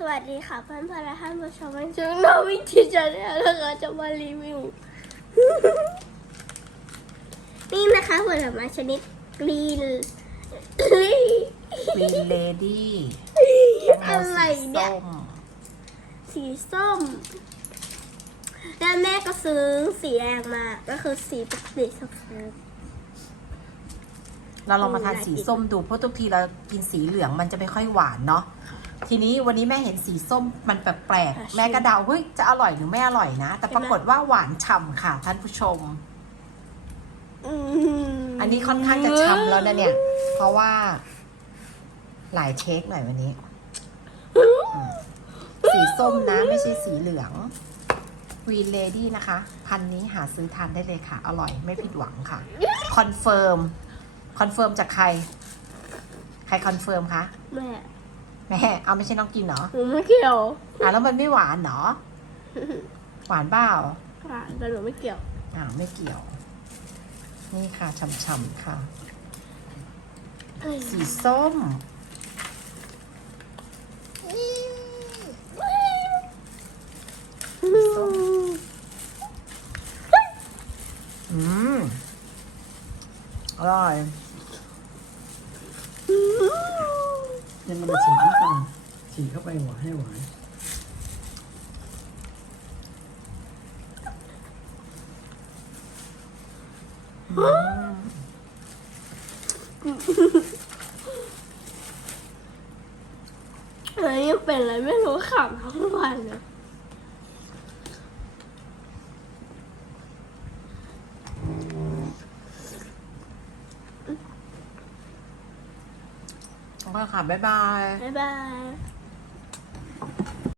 สวัสดีค่ะเพื่อนเพื่อนและท่านผู้ชมวันนี้น้องวิจิตรเนี่ยนะคะจะมารีวิว นี่นะคะผลไม้ชนิดกรีนกรีนเลดี้แตงโมอะไรสีเนี่ยส้มสีส้ม แล้วแม่ก็ซื้อสีแดงมา ก็คือสีปกติสักครั้งเราลองมาทานสีส้มดูเพราะทุกทีเรากินสีเหลืองมันจะไม่ค่อยหวานเนาะ ทีนี้วันนี้แม่เห็นสีส้มมันแปลกๆแม่ก็เดาเฮ้ยจะอร่อยหรือไม่อร่อยนะ แต่ปรากฏว่าหวานฉ่ำค่ะท่านผู้ชมอืมอันนี้ค่อนข้างจะช้ำแล้วนะเนี่ย เพราะว่า หลายเช็คหน่อยวันนี้อืมสีส้มนะไม่ใช่สีเหลืองวีเลดี้นะคะ พันธุ์นี้หาซื้อทานได้เลยค่ะ อร่อยไม่ผิดหวังค่ะ คอนเฟิร์ม คอนเฟิร์มจากใคร ใครคอนเฟิร์มคะ แม่ แม่เอาไม่ใช่น้องกินเหรอหนูไม่เกี่ยวอะแล้วมันไม่หวานเหรอ หวานเปล่าค่ะแต่หนูไม่เกี่ยวอ่าไม่เกี่ยว นี่ค่ะฉ่ำๆค่ะ สีส้มอืม อร่อยยัง มันจะฉีดน้ำตาฉีดเข้าไปหวานให้หวานอืมอันนี้เป็นอะไรไม่รู้ขำทั้งวันเลย โอเคค่ะ บ๊ายบาย บ๊ายบาย